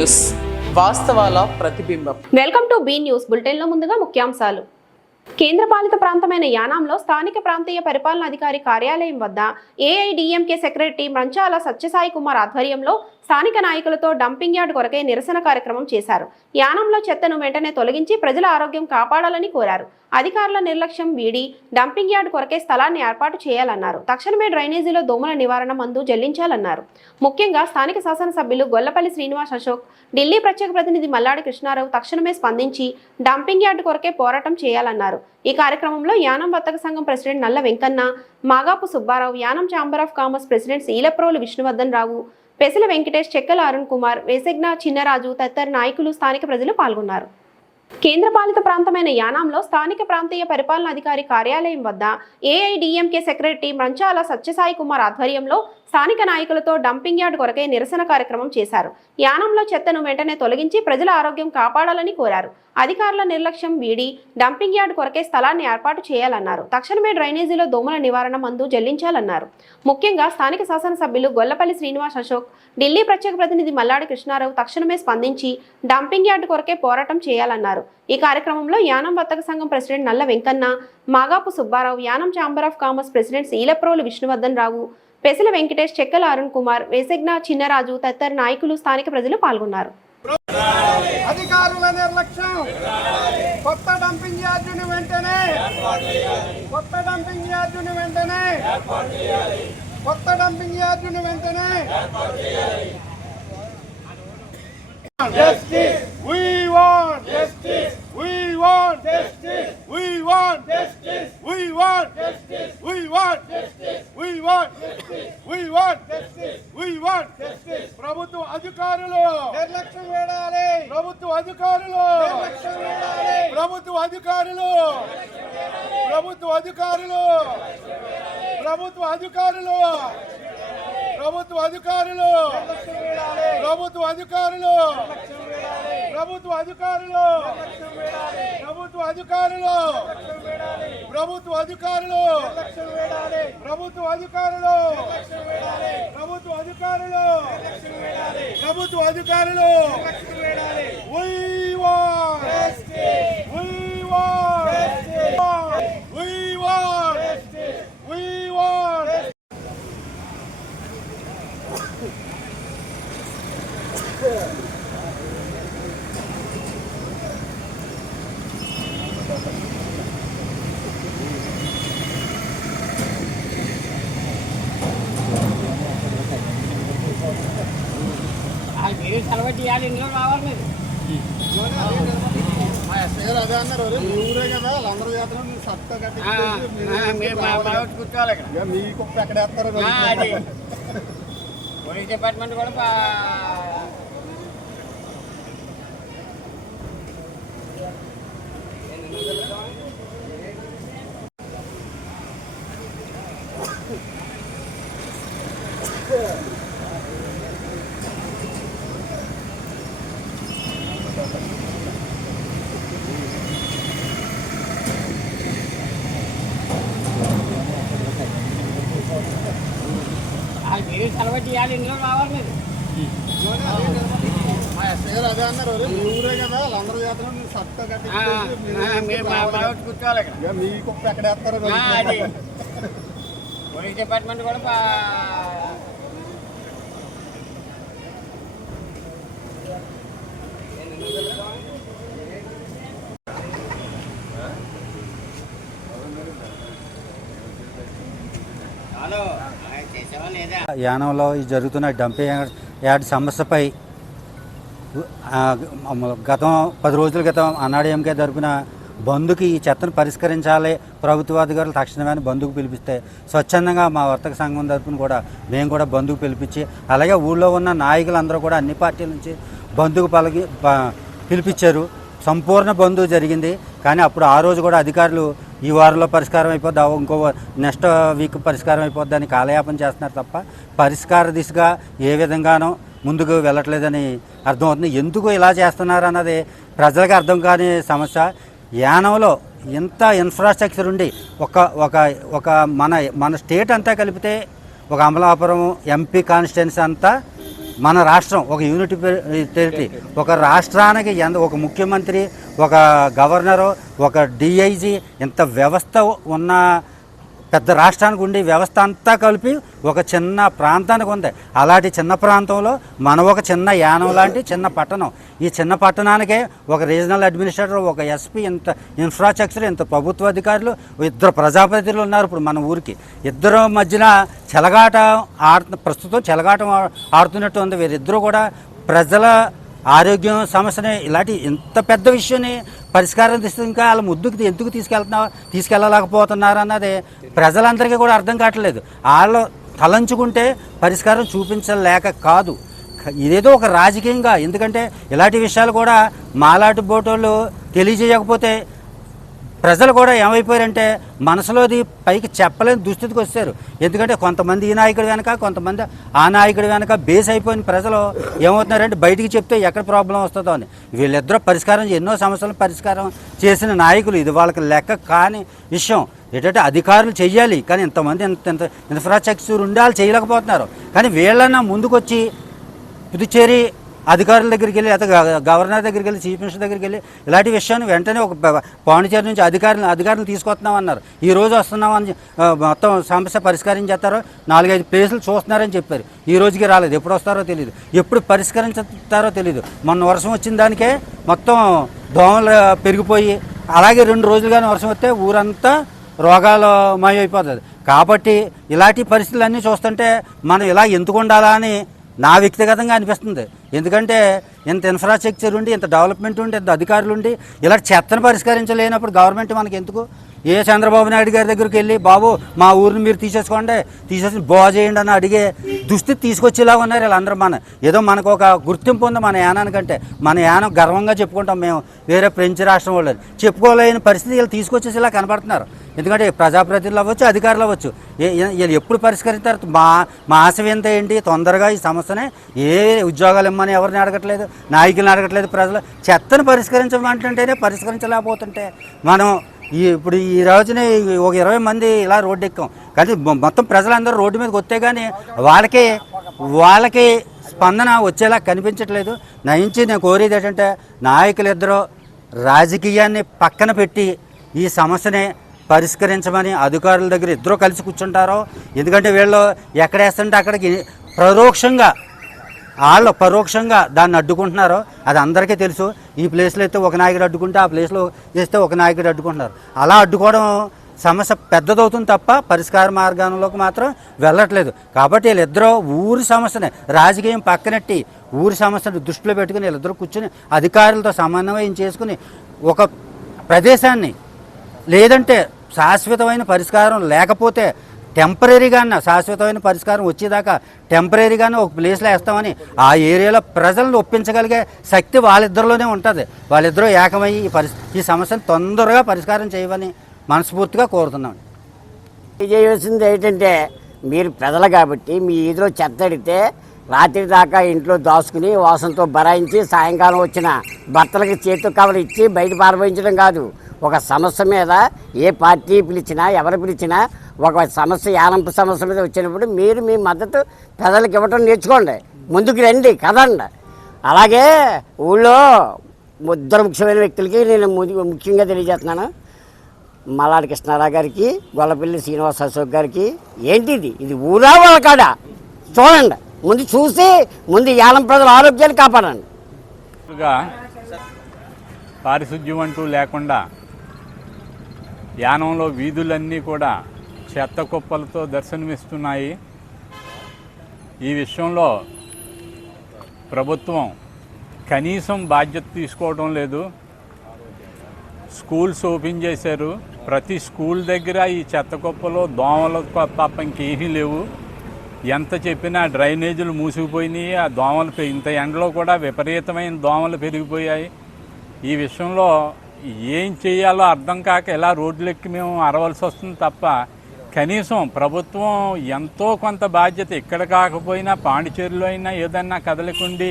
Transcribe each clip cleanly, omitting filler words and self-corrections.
News వాస్తవాల ప్రతిబింబం. Welcome to be news bulletin లో ముందుగా ముఖ్యాంశాలు. కేంద్రపాలిత ప్రాంతమైన యానాంలో స్థానిక ప్రాంతీయ పరిపాలన అధికారి కార్యాలయం వద్ద ఏఐడిఎంకే సెక్రటరీ మంచాల సత్యసాయి కుమార్ ఆధ్వర్యంలో స్థానిక నాయకులతో డంపింగ్ యార్డ్ కొరకే నిరసన కార్యక్రమం చేశారు. యానంలో చెత్తను వెంటనే తొలగించి ప్రజల ఆరోగ్యం కాపాడాలని కోరారు. అధికారుల నిర్లక్ష్యం వీడి డంపింగ్ యార్డ్ కొరకే స్థలాన్ని ఏర్పాటు చేయాలన్నారు. తక్షణమే డ్రైనేజీలో దోమల నివారణ మందు చెల్లించాలన్నారు. ముఖ్యంగా స్థానిక శాసనసభ్యులు గొల్లపల్లి శ్రీనివాస్ అశోక్, ఢిల్లీ ప్రత్యేక ప్రతినిధి మల్లాడి కృష్ణారావు తక్షణమే స్పందించి డంపింగ్ యార్డ్ కొరకే పోరాటం చేయాలన్నారు. ఈ కార్యక్రమంలో యానం వర్తక సంఘం president Nalla Venkanna, Magapu Subbarao, Yanam chamber of commerce president Eelaprolu Vishnuvardhan Rao, Pesila Venkatesh, Chekkala Arun Kumar, వేసెగ్న Chinnaraju తదితర నాయకులు, స్థానిక ప్రజలు పాల్గొన్నారు. కేంద్రపాలిత ప్రాంతమైన యానాంలో స్థానిక ప్రాంతీయ పరిపాలన అధికారి కార్యాలయం వద్ద ఏఐడిఎంకే సెక్రటరీ మంచాల సత్యసాయి కుమార్ ఆధ్వర్యంలో స్థానిక నాయకులతో డంపింగ్ యార్డ్ కొరకే నిరసన కార్యక్రమం చేశారు. యానంలో చెత్తను వెంటనే తొలగించి ప్రజల ఆరోగ్యం కాపాడాలని కోరారు. అధికారుల నిర్లక్ష్యం వీడి డంపింగ్ యార్డ్ కొరకే స్థలాన్ని ఏర్పాటు చేయాలన్నారు. తక్షణమే డ్రైనేజీలో దోమల నివారణ మందు చెల్లించాలన్నారు. ముఖ్యంగా స్థానిక శాసనసభ్యులు గొల్లపల్లి శ్రీనివాస్ అశోక్, ఢిల్లీ ప్రత్యేక ప్రతినిధి మల్లాడి కృష్ణారావు తక్షణమే స్పందించి డంపింగ్ యార్డ్ కొరకే పోరాటం చేయాలన్నారు. ఈ కార్యక్రమంలో యానం వర్తక సంఘం president Nalla Venkanna, Magapu Subbarao, Yanam chamber of commerce president Eelaprolu Vishnuvardhan Rao, Pesila Venkatesh, Chekkala Arun Kumar, వేసెగ్న Chinnaraju తదితర నాయకులు, స్థానిక ప్రజలు పాల్గొన్నారు. అధికారుల నిర్లక్ష్యం, కొత్త డంపింగ్ యార్డును వెంటనే, కొత్త డంపింగ్ యార్డును వెంటనే, కొత్త డంపింగ్ యార్డును వెంటనే. Justice, we want justice, we want justice, we want justice, we want justice, we want justice, we want justice, we want justice, we want justice. ప్రభుత్వ అధికారులు నిర్లక్ష్యం వేడాలి, ప్రభుత్వ అధికారులు నిర్లక్ష్యం వేడాలి, ప్రభుత్వ అధికారులు, ప్రభుత్వ అధికారులు, ప్రభుత్వ అధికారులు, ప్రభుత్వ అధికారులు, ప్రభుత్వ అధికారులు, ప్రభుత్వ అధికారులు, ప్రభుత్వ అధికారులు, ప్రభుత్వ అధికారులు, ప్రభుత్వ అధికారులు, ప్రభుత్వ అధికారులు, ప్రభుత్వ అధికారులు. We want justice, we want justice, we want justice, we want. అలవాటు ఇవ్వాలి, ఇంట్లో రావాలి మీరు అదే అన్నారు, ఊరే కదా వాళ్ళందరూ చేస్తారు, మీరు సత్తా కట్టి కూర్చోవాలి ఇక్కడ. మీకు ఎక్కడ వేస్తారు? పోలీస్ డిపార్ట్మెంట్ కూడా అలవాటు ఇవ్వాలి, ఇంట్లో రావాలి మీరు అదే అన్నారు, ఊరే కదా వాళ్ళందరూ చేస్తారు, మీరు సత్తా కట్టి కూర్చోవాలి ఇక్కడ. మీకు ఎక్కడ వేస్తారు? పోలీస్ డిపార్ట్మెంట్ కూడా యానంలో జరుగుతున్న డంపింగ్ యార్డ్ సమస్యపై గతం 10 రోజుల క్రితం అన్నాడీఎంకే తరపున బంధుకి ఈ చెత్తను పరిష్కరించాలి, ప్రభుత్వ అధికారులు తక్షణమే బంధుకు పిలిపిస్తే స్వచ్ఛందంగా మా వర్తక సంఘం తరపున కూడా మేము కూడా బంధుకు పిలిపించి, అలాగే ఊళ్ళో ఉన్న నాయకులందరూ కూడా అన్ని పార్టీల నుంచి బంధుకు పిలిపించారు. సంపూర్ణ బంధు జరిగింది. కానీ అప్పుడు ఆ రోజు కూడా అధికారులు ఈ వారంలో పరిష్కారం అయిపోద్ది, ఇంకో నెక్స్ట్ వీక్ పరిష్కారం అయిపోద్ది అని కాలయాపన చేస్తున్నారు తప్ప పరిష్కార దిశగా ఏ విధంగానో ముందుకు వెళ్ళట్లేదని అర్థమవుతుంది. ఎందుకు ఇలా చేస్తున్నారు అన్నది ప్రజలకు అర్థం కాని సమస్య. యానంలో ఇంత ఇన్ఫ్రాస్ట్రక్చర్ ఉండి ఒక మన స్టేట్ అంతా కలిపితే ఒక అమలాపురం ఎంపీ కాన్స్టిట్యున్సీ అంతా మన రాష్ట్రం ఒక యూనిటీ టెరిటరీ, ఒక రాష్ట్రానికి ఒక ముఖ్యమంత్రి, ఒక గవర్నరు, ఒక డిఐజీ, ఇంత వ్యవస్థ ఉన్న పెద్ద రాష్ట్రానికి ఉండే వ్యవస్థ అంతా కలిపి ఒక చిన్న ప్రాంతానికి ఉంది. అలాంటి చిన్న ప్రాంతంలో మనం ఒక చిన్న యానం లాంటి చిన్న పట్టణం. ఈ చిన్న పట్టణానికే ఒక రీజనల్ అడ్మినిస్ట్రేటర్, ఒక ఎస్పీ, ఇంత ఇన్ఫ్రాస్ట్రక్చర్, ఇంత ప్రభుత్వ అధికారులు, 2 ప్రజాప్రతినిధులు ఉన్నారు ఇప్పుడు మన ఊరికి. ఇద్దరు మధ్యన ప్రస్తుతం చెలగాటం ఆడుతున్నట్టు ఉంది. వీరిద్దరూ కూడా ప్రజల ఆరోగ్యం సమస్యని ఇలాంటి ఇంత పెద్ద విషయాన్ని పరిష్కారం తీస్తే ఇంకా వాళ్ళ ముద్దుకు ఎందుకు తీసుకెళ్ళలేకపోతున్నారు అన్నది ప్రజలందరికీ కూడా అర్థం కావట్లేదు. వాళ్ళు తలంచుకుంటే పరిష్కారం చూపించలేక కాదు, ఇదేదో ఒక రాజకీయంగా. ఎందుకంటే ఇలాంటి విషయాలు కూడా మాలాటి బోటోళ్ళు తెలియజేయకపోతే ప్రజలు కూడా ఏమైపోయారంటే మనసులోది పైకి చెప్పలేని దుస్థితికి వచ్చారు. ఎందుకంటే కొంతమంది ఈ నాయకుడి వెనక, కొంతమంది ఆ నాయకుడి వెనక బేస్ అయిపోయిన ప్రజలు ఏమవుతున్నారంటే బయటికి చెప్తే ఎక్కడ ప్రాబ్లం వస్తుందో అని. వీళ్ళిద్దరూ ఎన్నో సమస్యలను పరిష్కారం చేసిన నాయకులు. ఇది వాళ్ళకి లెక్క కాని విషయం. ఏంటంటే అధికారులు చెయ్యాలి, కానీ ఇంతమంది ఇంత ఇన్ఫ్రాస్ట్రక్చర్ ఉండాలి, చేయలేకపోతున్నారు. కానీ వీళ్ళన్నా ముందుకొచ్చి పుదుచ్చేరి అధికారుల దగ్గరికి వెళ్ళి, లేదా గవర్నర్ దగ్గరికి వెళ్ళి, చీఫ్ మినిస్టర్ దగ్గరికి వెళ్ళి ఇలాంటి విషయాన్ని వెంటనే ఒక పాండిచేరి నుంచి అధికారులు తీసుకొస్తున్నామన్నారు. ఈ రోజు వస్తున్నామని మొత్తం సమస్య పరిష్కారం చేస్తారో 4-5 ప్లేసులు చూస్తున్నారని చెప్పారు. ఈ రోజుకి రాలేదు. ఎప్పుడు వస్తారో తెలియదు, ఎప్పుడు పరిష్కరించుతారో తెలియదు. మొన్న వర్షం వచ్చిన దానికే మొత్తం దోమలు పెరిగిపోయి, అలాగే 2 రోజులుగానే వర్షం వస్తే ఊరంతా రోగాలు మాయమైపోతుంది. కాబట్టి ఇలాంటి పరిస్థితులన్నీ చూస్తుంటే మనం ఇలా ఎందుకు ఉండాలా అని నా వ్యక్తిగతంగా అనిపిస్తుంది. ఎందుకంటే ఇంత ఇన్ఫ్రాస్ట్రక్చర్ ఉండి, ఇంత డెవలప్మెంట్ ఉండి, ఇంత అధికారులు ఉండి ఇలా చెత్తను పరిష్కరించలేనప్పుడు గవర్నమెంట్ మనకి ఎందుకు? చంద్రబాబు నాయుడు గారి దగ్గరికి వెళ్ళి బాబు మా ఊరిని మీరు తీసేసి బాగు చేయండి అని అడిగే దుస్థితి తీసుకొచ్చేలా ఉన్నారు వీళ్ళందరూ. ఏదో మనకు ఒక గుర్తింపు ఉంది మన యానానికంటే. మన యానం గర్వంగా చెప్పుకుంటాం మేము, వేరే ఫ్రెంచ్ రాష్ట్రం వాళ్ళు చెప్పుకోలేని పరిస్థితి వీళ్ళు తీసుకొచ్చేసి ఇలా కనపడుతున్నారు. ఎందుకంటే ప్రజాప్రతినిధులు అవ్వచ్చు, అధికారులు అవ్వచ్చు, వీళ్ళు ఎప్పుడు పరిష్కరిస్తారు? మా ఆశ ఏంటి? తొందరగా ఈ సమస్యనే ఉద్యోగాలు ఇమ్మని ఎవరిని అడగట్లేదు, నాయకులను అడగట్లేదు. ప్రజలు చెత్తను పరిష్కరించమంటుంటేనే పరిష్కరించలేకపోతుంటే మనం ఇప్పుడు ఈ రోజునే ఒక 20 మంది ఇలా రోడ్డు ఎక్కాం. కానీ మొత్తం ప్రజలందరూ రోడ్డు మీదకి వస్తే కానీ వాళ్ళకి స్పందన వచ్చేలా కనిపించట్లేదు. నేను కోరేది ఏంటంటే నాయకులిద్దరూ రాజకీయాన్ని పక్కన పెట్టి ఈ సమస్యని పరిష్కరించమని అధికారుల దగ్గర ఇద్దరూ కలిసి కూర్చుంటారో. ఎందుకంటే వీళ్ళు ఎక్కడేస్తుంటే అక్కడికి పరోక్షంగా దాన్ని అడ్డుకుంటున్నారో అది అందరికీ తెలుసు. ఈ ప్లేస్లో అయితే ఒక నాయకుడు అడ్డుకుంటే, ఆ ప్లేస్లో చేస్తే ఒక నాయకుడు అడ్డుకుంటున్నారు. అలా అడ్డుకోవడం సమస్య పెద్దదవుతుంది తప్ప పరిష్కార మార్గంలోకి మాత్రం వెళ్ళట్లేదు. కాబట్టి వీళ్ళిద్దరూ ఊరి సమస్యని రాజకీయం పక్కనెట్టి ఊరి సమస్యను దృష్టిలో పెట్టుకుని వీళ్ళిద్దరూ కూర్చుని అధికారులతో సమన్వయం చేసుకుని ఒక ప్రదేశాన్ని, లేదంటే శాశ్వతమైన పరిష్కారం లేకపోతే టెంపరీగానే, శాశ్వతమైన పరిష్కారం వచ్చేదాకా టెంపరీగానే ఒక ప్లేస్లో వేస్తామని ఆ ఏరియాలో ప్రజలను ఒప్పించగలిగే శక్తి వాళ్ళిద్దరిలోనే ఉంటుంది. వాళ్ళిద్దరూ ఏకమయ్యి ఈ సమస్యను తొందరగా పరిష్కారం చేయమని మనస్ఫూర్తిగా కోరుతున్నాం. చేయవలసింది ఏంటంటే, మీరు ప్రజలు కాబట్టి మీ ఈదిలో చెత్త అడిగితే రాత్రి దాకా ఇంట్లో దాచుకుని వాసనతో బరాయించి సాయంకాలం వచ్చిన భర్తలకి చేతితో కవలు ఇచ్చి బయట పారబోయించడం కాదు. ఒక సమస్య మీద ఏ పార్టీ పిలిచినా, ఎవరు పిలిచినా, ఒక సమస్య యానంపు సమస్య మీద వచ్చినప్పుడు మీరు మీ మద్దతు ప్రజలకు ఇవ్వటం నేర్చుకోండి, ముందుకు రండి, కదండి. అలాగే ఊళ్ళో ఇద్దరు ముఖ్యమైన వ్యక్తులకి నేను ముఖ్యంగా తెలియజేస్తున్నాను. మల్లాడి కృష్ణారావు గారికి, గొల్లపల్లి శ్రీనివాస్ అశోక్ గారికి. ఏంటిది? ఇది ఊరా వాళ్ళ కాడ చూడండి, ముందు చూసి ముందు యానం ప్రజల ఆరోగ్యాన్ని కాపాడండి. పారిశుద్ధ్యం అంటూ లేకుండా యానంలో వీధులన్నీ కూడా చెత్త కుప్పలతో దర్శనమిస్తున్నాయి. ఈ విషయంలో ప్రభుత్వం కనీసం బాధ్యత తీసుకోవడం లేదు. స్కూల్స్ ఓపెన్ చేశారు, ప్రతి స్కూల్ దగ్గర ఈ చెత్త కుప్పలో దోమలు తప్ప ఇంకేమీ లేవు. ఎంత చెప్పినా డ్రైనేజీలు మూసుకుపోయినాయి. ఆ దోమలు ఇంత ఎండలో కూడా విపరీతమైన దోమలు పెరిగిపోయాయి. ఈ విషయంలో ఏం చేయాలో అర్థం కాక ఇలా రోడ్లెక్కి మేము అరవలసి వస్తుంది తప్ప కనీసం ప్రభుత్వం ఎంతో కొంత బాధ్యత ఇక్కడ కాకపోయినా పాండిచేరిలో అయినా ఏదైనా కదలకుండి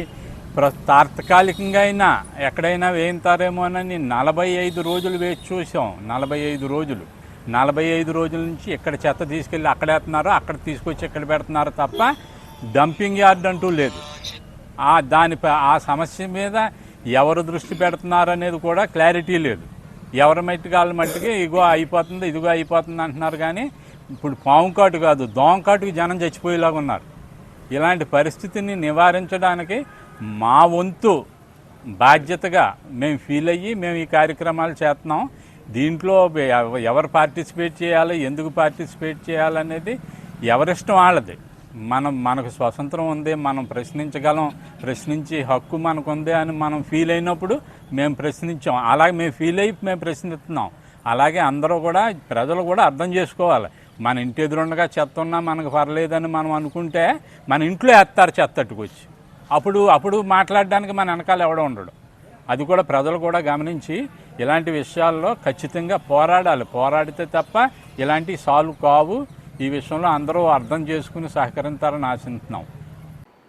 తాత్కాలికంగా అయినా ఎక్కడైనా వేయింతారేమోనని 45 రోజులు వేచి చూసాం. 45 రోజుల నుంచి ఇక్కడ చెత్త తీసుకెళ్ళి అక్కడ వేస్తున్నారు, అక్కడ తీసుకొచ్చి ఇక్కడ పెడుతున్నారు తప్ప డంపింగ్ యార్డ్ అంటూ లేదు. ఆ సమస్య మీద ఎవరు దృష్టి పెడుతున్నారు అనేది కూడా క్లారిటీ లేదు. ఎవరి మట్టికి వాళ్ళ మట్టికి ఇదిగో అయిపోతుంది అంటున్నారు. కానీ ఇప్పుడు పాము కాటు కాదు, దోమ కాటుకి జనం చచ్చిపోయేలాగా ఉన్నారు. ఇలాంటి పరిస్థితిని నివారించడానికి మా వంతు బాధ్యతగా మేము ఫీల్ అయ్యి మేము ఈ కార్యక్రమాలు చేస్తున్నాం. దీంట్లో ఎవరు పార్టిసిపేట్ చేయాలి, ఎందుకు పార్టిసిపేట్ చేయాలనేది ఎవరిష్టం వాళ్ళది. మనకు స్వతంత్రం ఉంది, మనం ప్రశ్నించగలం, ప్రశ్నించే హక్కు మనకు ఉంది అని మనం ఫీల్ అయినప్పుడు మేము ప్రశ్నించాం. అలాగే మేము ఫీల్ అయ్యి మేము ప్రశ్నిస్తున్నాం. అలాగే అందరూ కూడా, ప్రజలు కూడా అర్థం చేసుకోవాలి. మన ఇంటి ఎదురుండగా చెత్త ఉన్నా మనకు పర్లేదని మనం అనుకుంటే మన ఇంట్లో వేస్తారు చెత్తట్టుకొచ్చి. అప్పుడు మాట్లాడడానికి మన వెనకాల ఎవడో ఉండడు. అది కూడా ప్రజలు కూడా గమనించి ఇలాంటి విషయాల్లో ఖచ్చితంగా పోరాడాలి. పోరాడితే తప్ప ఇలాంటివి సాల్వ్ కావు. ఈ విషయంలో అందరూ అర్థం చేసుకుని సహకరించాలని ఆశిస్తున్నాం.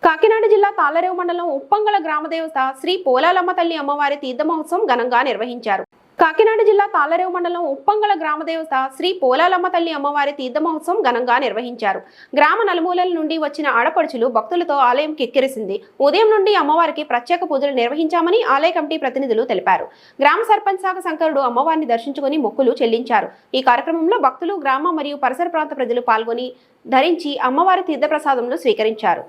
కాకినాడ జిల్లా తాళ్లరేవు మండలం ఉప్పంగళ గ్రామదేవత శ్రీ పోలాలమ్మ తల్లి అమ్మవారి తీర్థ మహోత్సవం ఘనంగా నిర్వహించారు. కాకినాడ జిల్లా తాళ్లరేవు మండలం ఉప్పంగళ గ్రామదేవత శ్రీ పోలాలమ్మ తల్లి అమ్మవారి తీర్థ మహోత్సవం ఘనంగా నిర్వహించారు. గ్రామ నలుమూలల నుండి వచ్చిన ఆడపడుచులు భక్తులతో ఆలయం కిక్కిరిసింది. ఉదయం నుండి అమ్మవారికి ప్రత్యేక పూజలు నిర్వహించామని ఆలయ కమిటీ ప్రతినిధులు తెలిపారు. గ్రామ సర్పంచ్ శాఖ శంకరుడు అమ్మవారిని దర్శించుకుని మొక్కులు చెల్లించారు. ఈ కార్యక్రమంలో భక్తులు, గ్రామ మరియు పరిసర ప్రాంత ప్రజలు పాల్గొని ధరించి అమ్మవారి తీర్థ ప్రసాదములు స్వీకరించారు.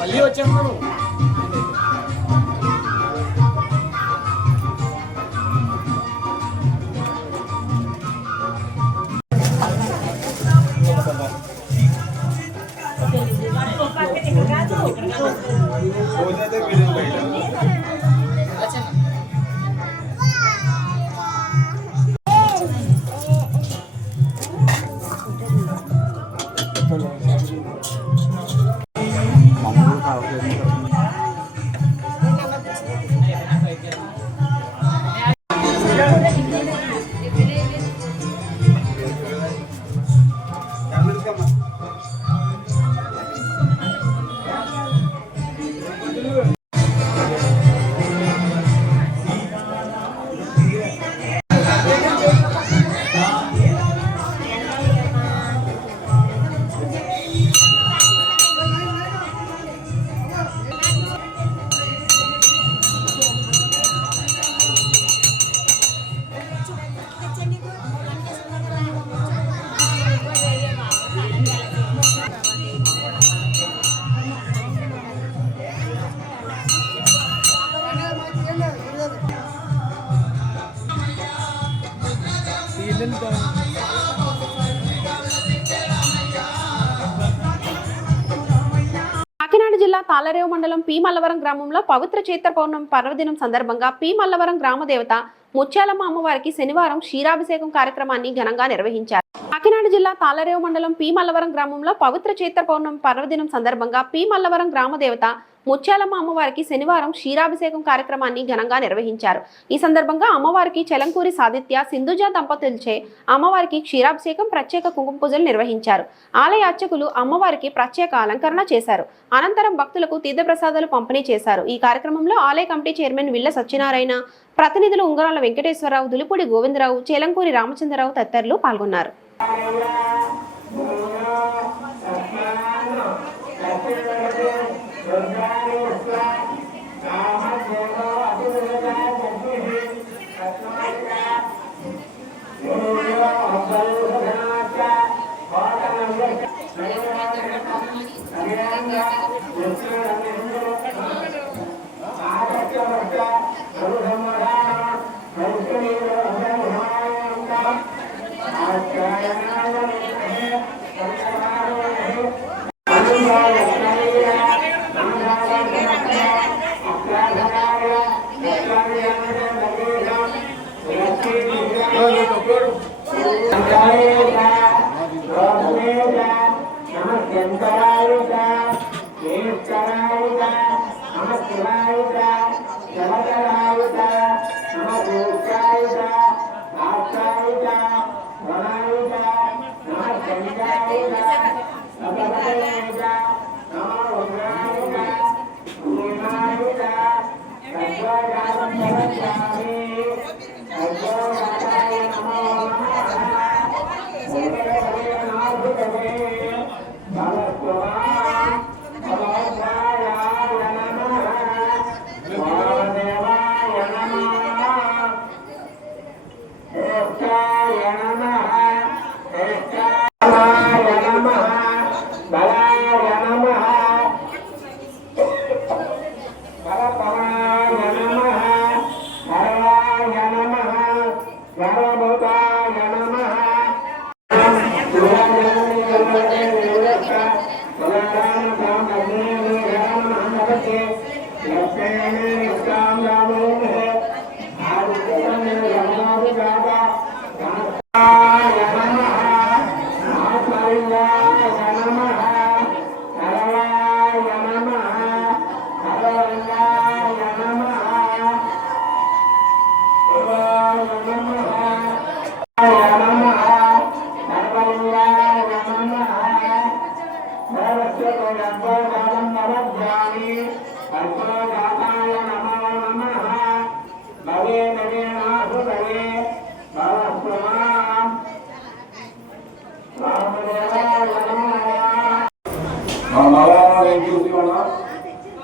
మళ్ళీ వచ్చాము. కాకినాడ జిల్లా తాళ్లరేవు మండలం పి మల్లవరం గ్రామంలో పవిత్ర చైత్ర పౌర్ణమి పర్వదినం సందర్భంగా పి మల్లవరం గ్రామ దేవత ముత్యాలమ్మ అమ్మవారికి శనివారం క్షీరాభిషేకం కార్యక్రమాన్ని ఘనంగా నిర్వహించారు. కాకినాడ జిల్లా తాళ్లరేవు మండలం పి మల్లవరం గ్రామంలో పవిత్ర చైత్ర పౌర్ణమి పర్వదినం సందర్భంగా పి మల్లవరం గ్రామ దేవత ముత్యాలమ్మ అమ్మవారికి శనివారం క్షీరాభిషేకం కార్యక్రమాన్ని ఘనంగా నిర్వహించారు. ఈ సందర్భంగా అమ్మవారికి చలంకూరి సాదిత్య, సింధుజ దంపతులచే అమ్మవారికి క్షీరాభిషేకం, ప్రత్యేక కుంకుమ పూజలు నిర్వహించారు. ఆలయ అర్చకులు అమ్మవారికి ప్రత్యేక అలంకరణ చేశారు. అనంతరం భక్తులకు తీర్థప్రసాదాలు పంపిణీ చేశారు. ఈ కార్యక్రమంలో ఆలయ కమిటీ చైర్మన్ విల్ల సత్యనారాయణ, ప్రతినిధులు ఉంగరాల వెంకటేశ్వరరావు, దులిపూడి గోవిందరావు, చేలంకూరి రామచంద్రరావు తదితరులు పాల్గొన్నారు. Good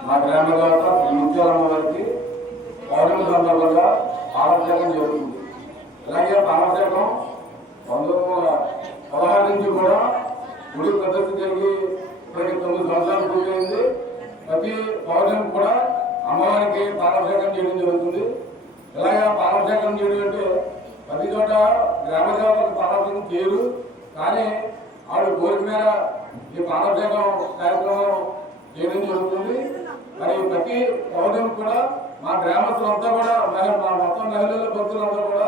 మా గ్రామ దేవత ముత్యాలమ్మ వారికి పౌర్ణమి సందర్భంగా పాలాభిషేకం జరుగుతుంది. అలాగే పాలాభిషేకం 1916 నుంచి కూడా గుడి ప్రదర్శన జరిగి ఇప్పటికి 9 సంవత్సరాలు పూర్తయింది. ప్రతి పౌర్ణమి కూడా అమ్మవారికి పాలాభిషేకం చేయడం జరుగుతుంది. ఇలాగే పాలాభిషేకం చేయడం అంటే ప్రతి చోట గ్రామ దేవతలకు పాలాభిషేకం చేయరు, కానీ ఆవిడ కోరిక మేర ఈ పాలాభిషేకం కార్యక్రమం చేయడం జరుగుతుంది. మరి ప్రతి పౌర్ణమి కూడా మా గ్రామస్తులంతా కూడా మా మొత్తం మహిళల భక్తులంతా కూడా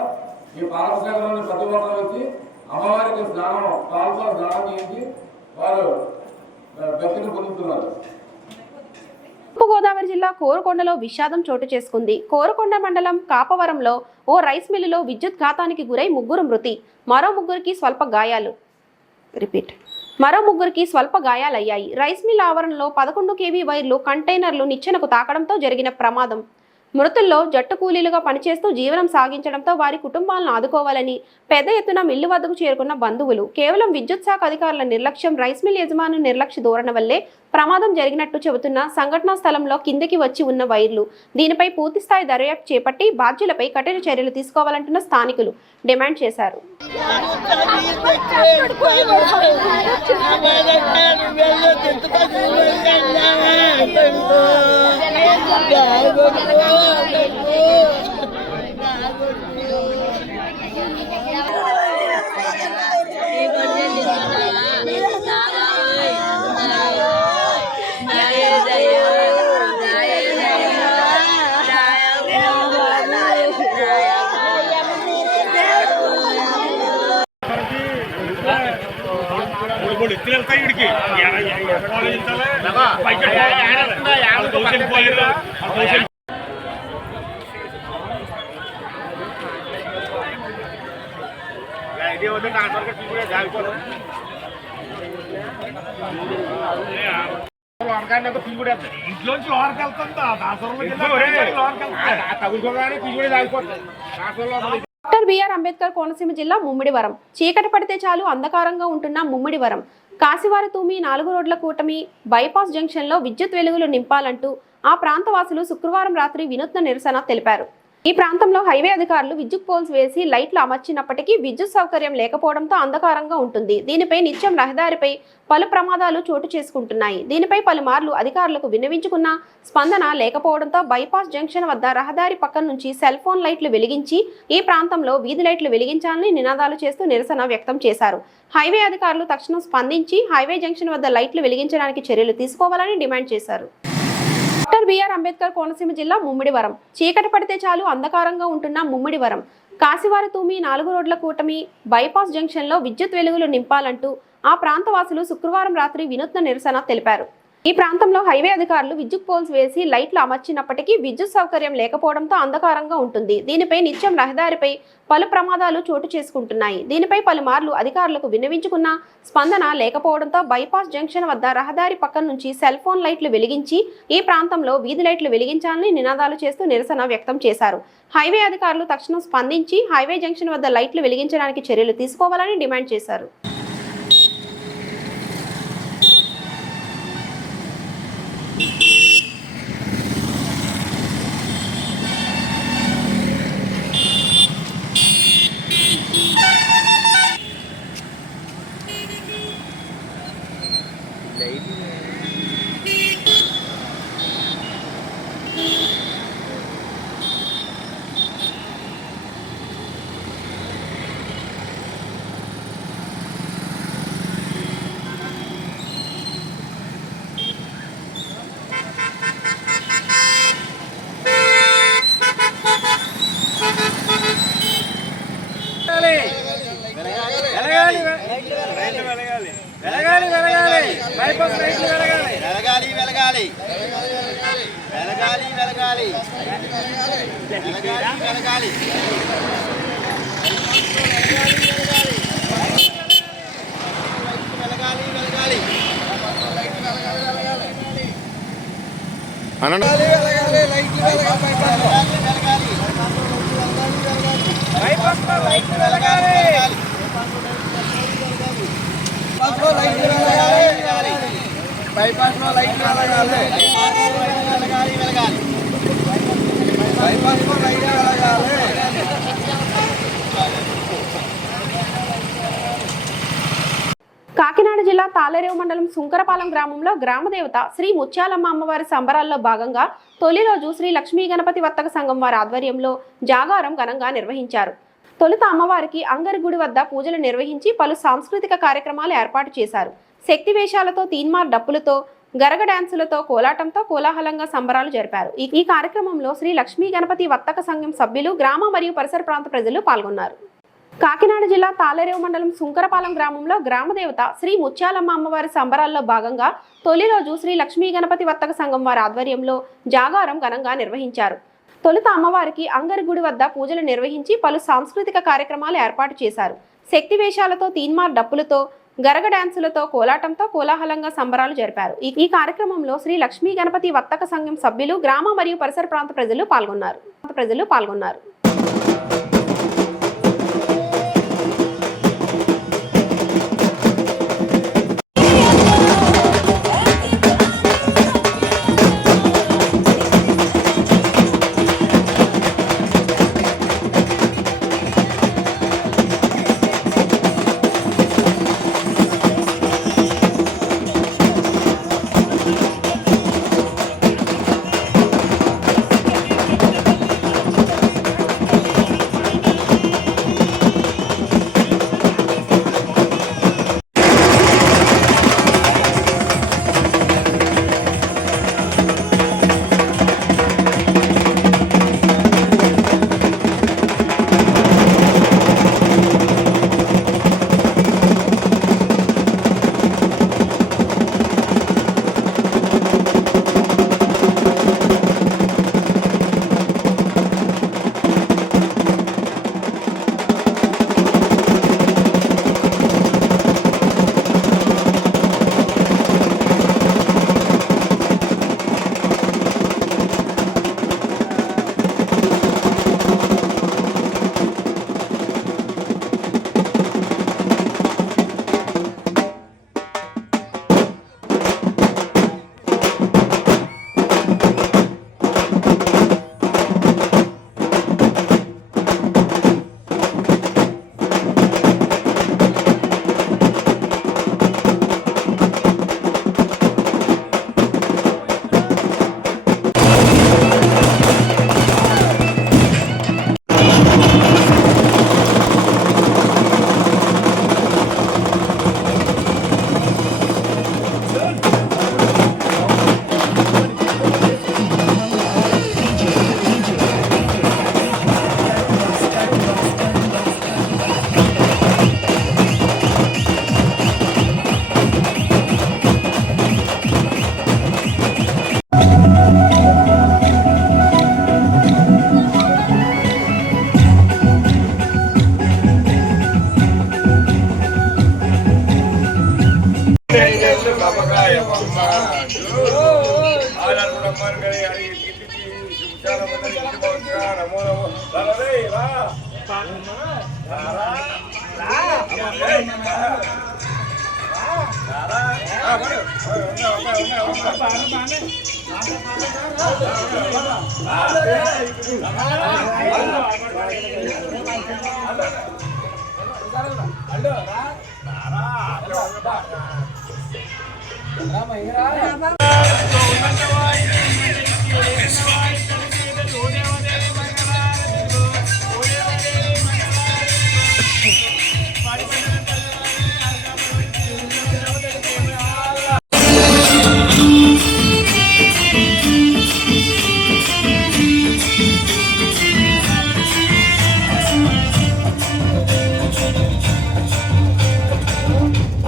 ఈ పాలాభిషేకంలోని ప్రతి ఒక్కరు వచ్చి అమ్మవారికి స్నానం పాలతో స్నానం చేయించి వారు భక్తిని పొందుతున్నారు. తూర్పుగోదావరి జిల్లా కోరుకొండలో విషాదం చోటు చేసుకుంది. కోరుకొండ మండలం కాపవరంలో ఓ రైస్ మిల్లులో విద్యుత్ ఘాతానికి గురై 3 మృతి, మరో 3కి స్వల్ప గాయాలయ్యాయి. రైస్ మిల్ ఆవరణలో 11 kV వైర్లు, కంటైనర్లు నిచ్చెనకు తాకడంతో జరిగిన ప్రమాదం. మృతుల్లో జట్టు కూలీలుగా పనిచేస్తూ జీవనం సాగించడంతో వారి కుటుంబాలను ఆదుకోవాలని పెద్ద ఎత్తున మిల్లు వద్దకు చేరుకున్న బంధువులు కేవలం విద్యుత్ శాఖ అధికారుల నిర్లక్ష్యం, రైస్ మిల్ యజమాను నిర్లక్ష్య ధోరణి వల్లే ప్రమాదం జరిగినట్టు చెబుతున్న సంఘటనా స్థలంలో కిందకి వచ్చి ఉన్న వైర్లు. దీనిపై పూర్తిస్థాయి దర్యాప్తు చేపట్టి బాధ్యులపై కఠిన చర్యలు తీసుకోవాలంటున్న స్థానికులు డిమాండ్ చేశారు. ఇంట్లోంచి లోనికి వెళ్తుందా డాక్టర్ బిఆర్ అంబేద్కర్ కోనసీమ జిల్లా ముమ్మిడివరం. చీకటి పడితే చాలు అంధకారంగా ఉంటున్న ముమ్మిడివరం కాశీవారి తూమి 4 రోడ్ల కూటమి బైపాస్ జంక్షన్ లో విద్యుత్ వెలుగులు నింపాలంటూ ఆ ప్రాంతవాసులు శుక్రవారం రాత్రి వినూత్న నిరసన తెలిపారు. ఈ ప్రాంతంలో హైవే అధికారులు విద్యుత్ పోల్స్ వేసి లైట్లు అమర్చినప్పటికీ విద్యుత్ సౌకర్యం లేకపోవడంతో అంధకారంగా ఉంటుంది. దీనిపై నిత్యం రహదారిపై పలు ప్రమాదాలు చోటు చేసుకుంటున్నాయి. దీనిపై పలుమార్లు అధికారులకు విన్నవించుకున్న స్పందన లేకపోవడంతో బైపాస్ జంక్షన్ వద్ద రహదారి పక్కన నుంచి సెల్ ఫోన్ లైట్లు వెలిగించి ఈ ప్రాంతంలో వీధి లైట్లు వెలిగించాలని నినాదాలు చేస్తూ నిరసన వ్యక్తం చేశారు. హైవే అధికారులు తక్షణం స్పందించి హైవే జంక్షన్ వద్ద లైట్లు వెలిగించడానికి చర్యలు తీసుకోవాలని డిమాండ్ చేశారు. డాక్టర్ బిఆర్ అంబేద్కర్ కోనసీమ జిల్లా ముమ్మిడివరం. చీకటి పడితే చాలు అంధకారంగా ఉంటున్న ముమ్మిడివరం కాశీవారి తూమి 4 రోడ్ల కూటమి బైపాస్ జంక్షన్లో విద్యుత్ వెలుగులు నింపాలంటూ ఆ ప్రాంతవాసులు శుక్రవారం రాత్రి వినూత్న నిరసన తెలిపారు. ఈ ప్రాంతంలో హైవే అధికారులు విద్యుత్ పోల్స్ వేసి లైట్లు అమర్చినప్పటికీ విద్యుత్ సౌకర్యం లేకపోవడంతో అంధకారంగా ఉంటుంది. దీనిపై నిత్యం రహదారిపై పలు ప్రమాదాలు చోటు చేసుకుంటున్నాయి. దీనిపై పలుమార్లు అధికారులకు విన్నవించుకున్న స్పందన లేకపోవడంతో బైపాస్ జంక్షన్ వద్ద రహదారి పక్కన నుంచి సెల్ ఫోన్ లైట్లు వెలిగించి ఈ ప్రాంతంలో వీధి లైట్లు వెలిగించాలని నినాదాలు చేస్తూ నిరసన వ్యక్తం చేశారు. హైవే అధికారులు తక్షణం స్పందించి హైవే జంక్షన్ వద్ద లైట్లు వెలిగించడానికి చర్యలు తీసుకోవాలని డిమాండ్ చేశారు. కాకినాడ జిల్లా తాళరేవు మండలం సుంకరపాలెం గ్రామంలో గ్రామదేవత శ్రీ ముత్యాలమ్మ అమ్మవారి సంబరాల్లో భాగంగా తొలి రోజు శ్రీ లక్ష్మీ గణపతి వర్తక సంఘం వారి ఆధ్వర్యంలో జాగారం ఘనంగా నిర్వహించారు. తొలుత అమ్మవారికి అంగరి గుడి వద్ద పూజలు నిర్వహించి పలు సాంస్కృతిక కార్యక్రమాలు ఏర్పాటు చేశారు. శక్తి వేషాలతో తీన్మార్ డప్పులతో గరగ డాన్సులతో కోలాటంతో కోలాహలంగా సంబరాలు జరిపారు. ఈ కార్యక్రమంలో శ్రీ లక్ష్మీ గణపతి వర్తక సంఘం సభ్యులు గ్రామ మరియు పరిసర ప్రాంత ప్రజలు పాల్గొన్నారు. కాకినాడ జిల్లా తాళరేవు మండలం సుంకరపాలెం గ్రామంలో గ్రామదేవత శ్రీ ముత్యాలమ్మ అమ్మవారి సంబరాల్లో భాగంగా తొలి రోజు శ్రీ లక్ష్మీ గణపతి వర్తక సంఘం వారి ఆధ్వర్యంలో జాగారం ఘనంగా నిర్వహించారు. తొలుత అమ్మవారికి అంగరి గుడి వద్ద పూజలు నిర్వహించి పలు సాంస్కృతిక కార్యక్రమాలు ఏర్పాటు చేశారు. శక్తి వేషాలతో తీన్మార్ డప్పులతో గరగ డాన్సులతో కోలాటంతో కోలాహలంగా సంబరాలు జరిపారు. ఈ కార్యక్రమంలో శ్రీ లక్ష్మీ గణపతి వర్తక సంఘం సభ్యులు గ్రామ మరియు పరిసర ప్రాంత ప్రజలు పాల్గొన్నారు.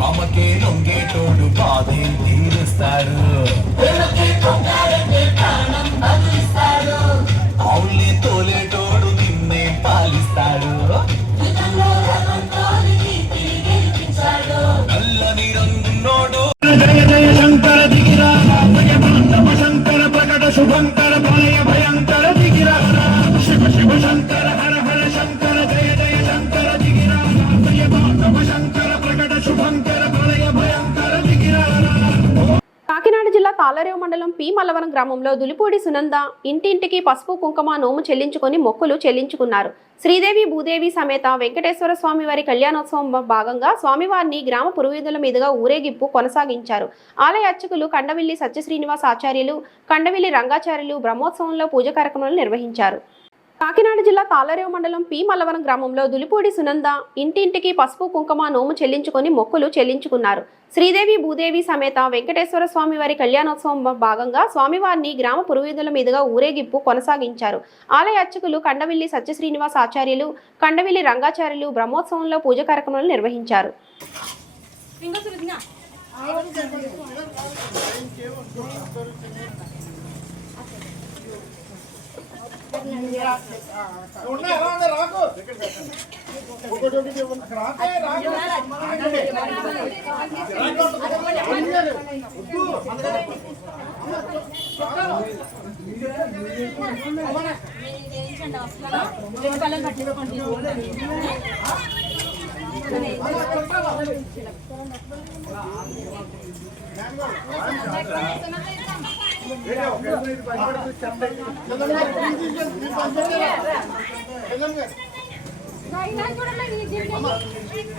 ఆమెకే లొంగేటోడు బాధే తీరుస్తాడు, ఆవుల్ని తోలేటోడు నిన్నే పాలిస్తాడు, నల్లని రంగున్నోడు జయ జయ శంకర దిగిరా జయ మాధవ శంకర ప్రకట శుభంకర ప్రళయ భయంకర దిగిరా శివ శివ శంకర హర హర శంకర జయ జయ శంకర దిగిరా జయ మాధవ శంకర ప్రకట శుభంకర ప్రళయ భయంకర దిగిరా. కాకినాడ జిల్లా తాళరేవు మండలం పి మల్లవరం గ్రామంలో దులిపూడి సునంద ఇంటింటికి పసుపు కుంకుమ నోము చెల్లించుకొని మొక్కులు చెల్లించుకున్నారు. శ్రీదేవి భూదేవి సమేత వెంకటేశ్వర స్వామి వారి కళ్యాణోత్సవం భాగంగా స్వామివారిని గ్రామ పురోహితుల మీదుగా ఊరేగింపు కొనసాగించారు. ఆలయ అర్చకులు కండవిల్లి సత్యశ్రీనివాస్ ఆచార్యులు, కండవిల్లి రంగాచార్యులు బ్రహ్మోత్సవంలో పూజ కార్యక్రమాలు నిర్వహించారు. కాకినాడ జిల్లా తాళరేవు మండలం పి మల్లవరం గ్రామంలో దులిపూడి సునంద ఇంటింటికి పసుపు కుంకుమ నోము చెల్లించుకొని మొక్కులు చెల్లించుకున్నారు. శ్రీదేవి భూదేవి సమేత వెంకటేశ్వర స్వామి వారి కళ్యాణోత్సవం భాగంగా స్వామివారిని గ్రామ పురోహితుల మీదుగా ఊరేగింపు కొనసాగించారు. ఆలయ అర్చకులు కండవిల్లి సత్యశ్రీనివాస్ ఆచార్యులు, కండవిల్లి రంగాచార్యులు బ్రహ్మోత్సవంలో పూజ కార్యక్రమాలు నిర్వహించారు.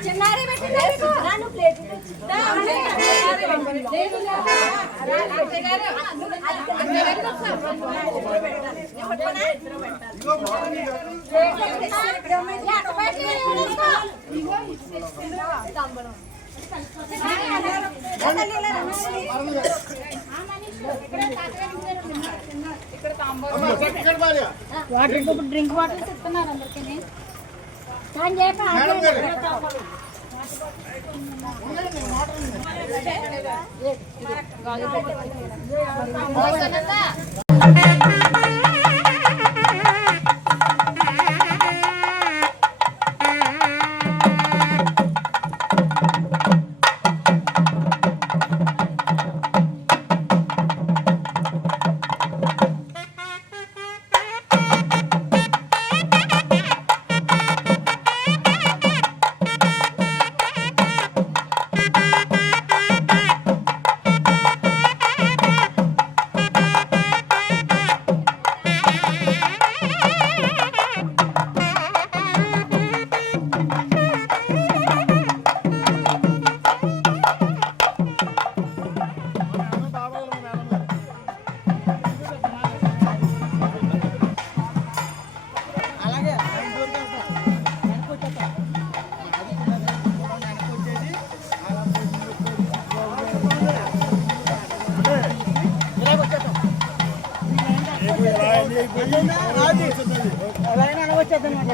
చిన్నారి ప్లేట్ వాటర్ డ్రింక్ వాటర్ చెప్తున్నారు అందరికీ.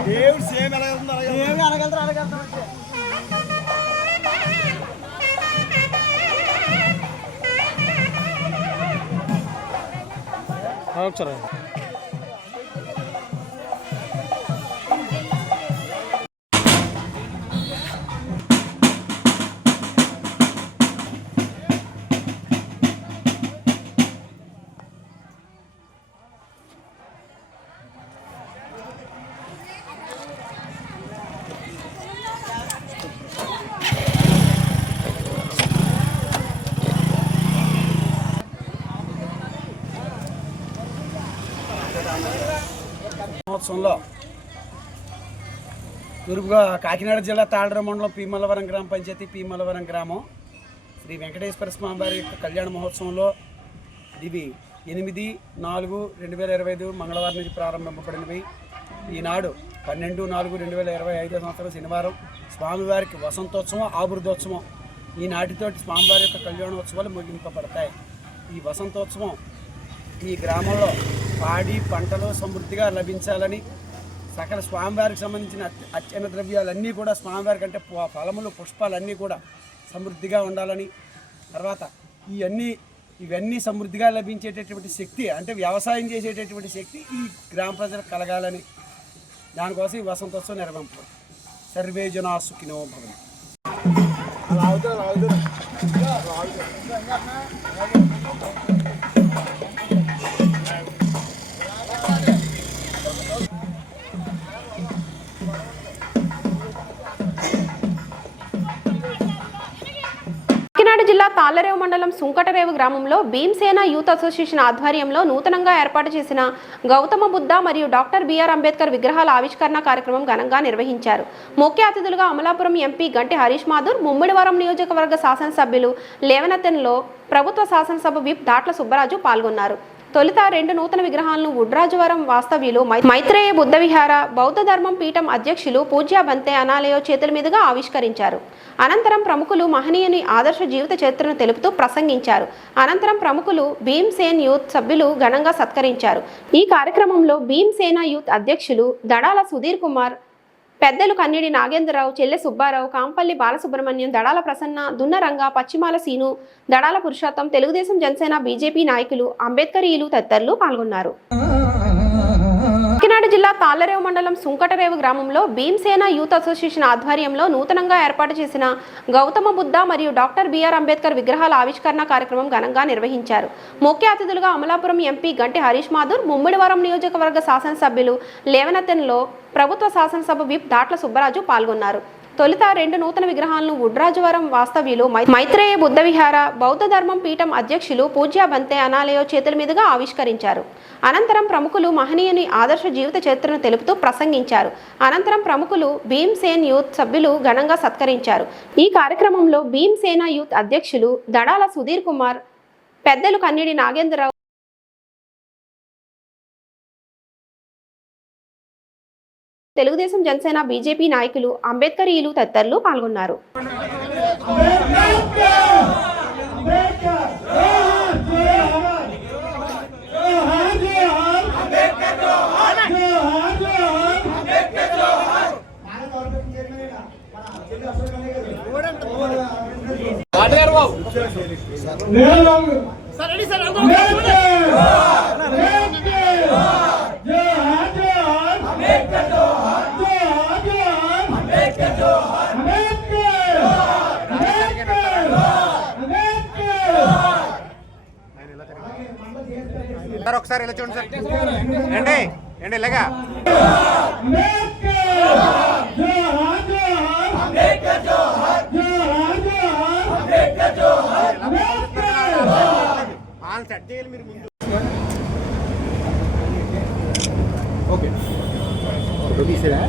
దేవుడు సేమ్ ఎలాగెళ్తారు అలాగెళ్తాం. ఒకసారి మహోత్సవంలో తూర్పుగా కాకినాడ జిల్లా తాళర మండలం పీమలవరం గ్రామ పంచాయతీ పీమలవరం గ్రామం శ్రీ వెంకటేశ్వర స్వామి వారి యొక్క కళ్యాణ మహోత్సవంలో ఇవి 8/4/2025 మంగళవారం నుంచి ప్రారంభింపబడినవి. ఈనాడు 12/4/2025 సంవత్సరం శనివారం స్వామివారికి వసంతోత్సవం ఆభృతోత్సవం ఈనాటితోటి స్వామివారి యొక్క కళ్యాణోత్సవాలు ముగింపబడతాయి. ఈ వసంతోత్సవం ఈ గ్రామంలో పాడి పంటలు సమృద్ధిగా లభించాలని సకల స్వామివారికి సంబంధించిన అర్చన ద్రవ్యాలన్నీ కూడా స్వామివారికి అంటే ఫలములు పుష్పాలన్నీ కూడా సమృద్ధిగా ఉండాలని, తర్వాత ఇవన్నీ సమృద్ధిగా లభించేటటువంటి శక్తి అంటే వ్యవసాయం చేసేటటువంటి శక్తి ఈ గ్రామ ప్రజలకు కలగాలని దానికోసం ఈ వసంతోత్సవం నిర్వహింపబడుతుంది. సర్వే జనా సుఖినో భవంతు. కాకినాడ జిల్లా తాళ్లరేవు మండలం సుంకటరేవు గ్రామంలో భీమ్సేన యూత్ అసోసియేషన్ ఆధ్వర్యంలో నూతనంగా ఏర్పాటు చేసిన గౌతమ బుద్ధ మరియు డాక్టర్ బిఆర్ అంబేద్కర్ విగ్రహాల ఆవిష్కరణ కార్యక్రమం ఘనంగా నిర్వహించారు. ముఖ్య అతిథులుగా అమలాపురం ఎంపీ గంటి హరీష్ మాధుర్, ముమ్మిడివరం నియోజకవర్గ శాసనసభ్యులు లేవనెత్తెన్లో ప్రభుత్వ శాసనసభ విప్ దాట్ల సుబ్బరాజు పాల్గొన్నారు. తొలుత 2 నూతన విగ్రహాలను వుడ్రాజవరం వాస్తవ్యులు మైత్రేయ బుద్ధ విహార బౌద్ధ ధర్మం పీఠం అధ్యక్షులు పూజ్య బంతే అనాలయో చేతుల మీదుగా ఆవిష్కరించారు. అనంతరం ప్రముఖులు మహనీయుని ఆదర్శ జీవిత చరిత్రను తెలుపుతూ ప్రసంగించారు. అనంతరం ప్రముఖులు భీమ్సేన్ యూత్ సభ్యులు ఘనంగా సత్కరించారు. ఈ కార్యక్రమంలో భీమ్సేన యూత్ అధ్యక్షులు దడాల సుధీర్ కుమార్, పెద్దలు కన్నిడి నాగేంద్రరావు, చెల్లె సుబ్బారావు, కాంపల్లి బాలసుబ్రహ్మణ్యం, దడాల ప్రసన్న, దున్నరంగ, పశ్చిమాల సీను, దడాల పురుషోత్తం, తెలుగుదేశం జనసేన బీజేపీ నాయకులు, అంబేద్కరీయులు తదితరులు పాల్గొన్నారు. కాకినాడ జిల్లా తాళ్లరేవు మండలం సుంకటరేవు గ్రామంలో భీమ్సేన యూత్ అసోసియేషన్ ఆధ్వర్యంలో నూతనంగా ఏర్పాటు చేసిన గౌతమ బుద్ధ మరియు డాక్టర్ బిఆర్ అంబేద్కర్ విగ్రహాల ఆవిష్కరణ కార్యక్రమం ఘనంగా నిర్వహించారు. ముఖ్య అతిథులుగా అమలాపురం ఎంపీ గంటి హరీష్ మాధుర్, ముమ్మిడివరం నియోజకవర్గ శాసనసభ్యులు లేవనెత్తెన్లో ప్రభుత్వ శాసనసభ విప్ దాట్ల సుబ్బరాజు పాల్గొన్నారు. తొలుత 2 నూతన విగ్రహాలను వుడ్రాజవరం వాస్తవ్యులు మైత్రేయ బుద్ధ విహార బౌద్ధ ధర్మం పీఠం అధ్యక్షులు పూజ్య బంతే అనాలయో చేతుల మీదుగా ఆవిష్కరించారు. అనంతరం ప్రముఖులు మహనీయుని ఆదర్శ జీవిత చరిత్రను తెలుపుతూ ప్రసంగించారు. అనంతరం ప్రముఖులు భీమ్సేన్ యూత్ సభ్యులు ఘనంగా సత్కరించారు. ఈ కార్యక్రమంలో భీమ్సేన యూత్ అధ్యక్షులు దడాల సుధీర్ కుమార్, పెద్దలు కన్నిడి నాగేంద్రరావు, తెలుగుదేశం జనసేన బీజేపీ నాయకులు, అంబేద్కరీయులు తదితరులు పాల్గొన్నారు. ఒకసారి ఇలా చూడండి సార్. ఏంటి ఇలాగా సెట్ చేయాలి మీరు ముందు. ఓకే తీసారా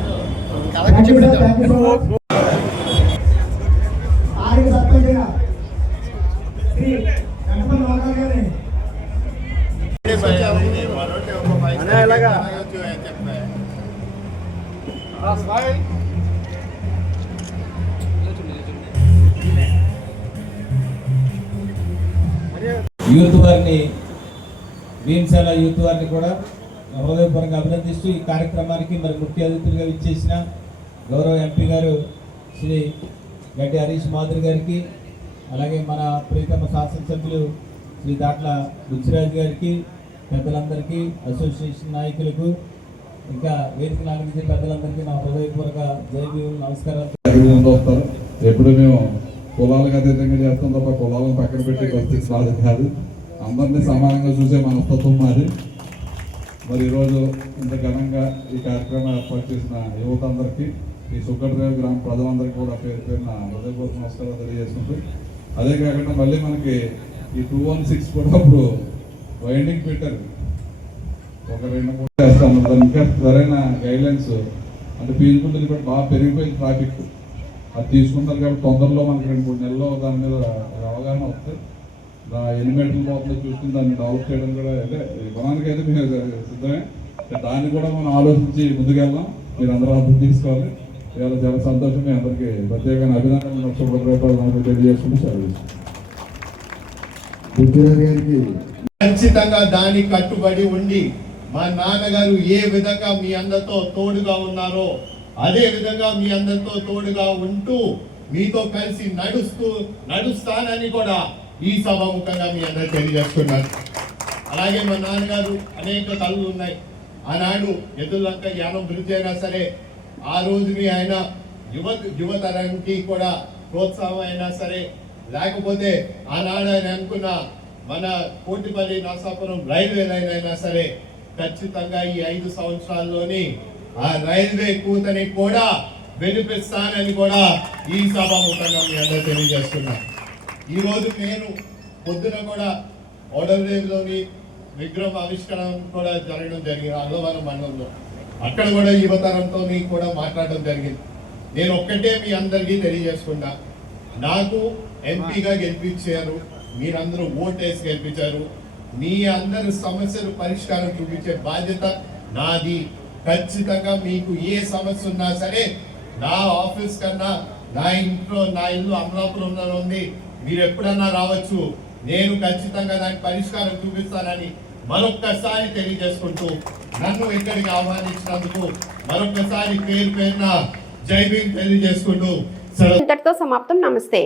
యూత్ వారిని భీమ్సేన యూత్ వారిని కూడా హృదయపూర్వకంగా అభినందిస్తూ ఈ కార్యక్రమానికి మరి ముఖ్య అతిథులుగా ఇచ్చేసిన గౌరవ ఎంపీ గారు శ్రీ గంటి హరీష్ మాధుర్ గారికి, అలాగే మన ప్రీతమ శాసనసభ్యులు శ్రీ దాట్ల బుచ్చిరాజు గారికి, పెద్దలందరికీ, అసోసియేషన్ నాయకులకు, ఇంకా వేదిక నాలుగు పెద్దలందరికీ నా హృదయపూర్వక జైభీములు నమస్కారాలు. ఎప్పుడు మేము కులాలకు అతీతంగా చేస్తాం తప్ప కులాలను పక్కన పెట్టి పరిస్థితి రాదు కాదు. అందరినీ సమానంగా చూసే మనస్తత్వం మాది. మరి ఈరోజు ఇంత ఘనంగా ఈ కార్యక్రమం ఏర్పాటు చేసిన యువత అందరికీ, ఈ సుంకటరేవు గ్రామ ప్రజలందరికీ కూడా పేరు పేరున హృదయపూర్వక నమస్కారాలు తెలియజేస్తుంది. అదే కాకుండా మళ్ళీ మనకి ఈ 216 కూడా ఇప్పుడు వైండింగ్ పెట్టారు. ఒక 2-3 చేస్తాను. దాని ఇంకా సరైన గైడ్లైన్స్ అంటే ఫీజిబిలిటీ కూడా బాగా పెరిగిపోయింది ట్రాఫిక్. అది తీసుకుంటారు కాబట్టి తొందరలో మనకి 2-3 నెలల్లో దాని మీద అవగాహన వస్తుంది. ఎన్ని మీటర్లు పోతుందో చూసుకుని దాన్ని డెవలప్ చేయడం కూడా అయితే కొనానికి అయితే మేము సిద్ధమే. దాన్ని కూడా మనం ఆలోచించి ముందుకెళ్దాం. మీరు అందరూ అర్థం తీసుకోవాలి. ఇవాళ చాలా సంతోషం. మీ అందరికీ ప్రత్యేకంగా అభినందనలు రూపాయలు తెలియజేసుకుంటూ సెలవు. ఖచ్చితంగా దానికి కట్టుబడి ఉండి మా నాన్నగారు ఏ విధంగా మీ అందరితో తోడుగా ఉన్నారో అదే విధంగా మీ అందరితో తోడుగా ఉంటూ మీతో కలిసి నడుస్తానని కూడా ఈ సభాముఖంగా మీ అందరూ తెలియజేస్తున్నారు. అలాగే మా నాన్నగారు అనేక కళ్ళు ఉన్నాయి. ఆనాడు ఎదుర్లంక యానం వృద్ధి అయినా సరే ఆ రోజుని ఆయన యువతరానికి కూడా ప్రోత్సాహం అయినా సరే, లేకపోతే ఆనాడు ఆయన అనుకున్న మన కోటిపల్లి నరసాపురం రైల్వే లైన్ అయినా సరే ఖచ్చితంగా ఈ 5 సంవత్సరాల్లోని ఆ రైల్వే కూతని కూడా వెలిపిస్తానని కూడా ఈ సభాముఖంగా మీ అందరూ తెలియజేస్తున్నా. ఈరోజు నేను పొద్దున కూడా ఓడరేవులోని విగ్రహం ఆవిష్కరణ కూడా జరగడం జరిగింది అల్లవరం మండలంలో. అక్కడ కూడా యువతరంతో కూడా మాట్లాడడం జరిగింది. నేను ఒక్కటే మీ అందరికీ తెలియజేసుకున్నా, నాకు ఎంపీగా గెలిపించారు, మీరందరూ ఓటేసి గెలిపించారు. మీ అందరి సమస్యలు పరిష్కారం చూపించే బాధ్యత నాది. ఖచ్చితంగా మీకు ఏ సమస్య ఉన్నా సరే నా ఆఫీస్ కన్నా నా ఇల్లు అమలాపురంలో ఉంది, మీరు ఎప్పుడన్నా రావచ్చు. నేను ఖచ్చితంగా దానికి పరిష్కారం చూపిస్తానని మరొక్కసారి తెలియజేసుకుంటూ నన్ను ఇక్కడికి ఆహ్వానించినందుకు మరొక్కసారి పేరున జై భీమ్ తెలియజేసుకుంటూ ఇంతటితో సమాప్తం. నమస్తే.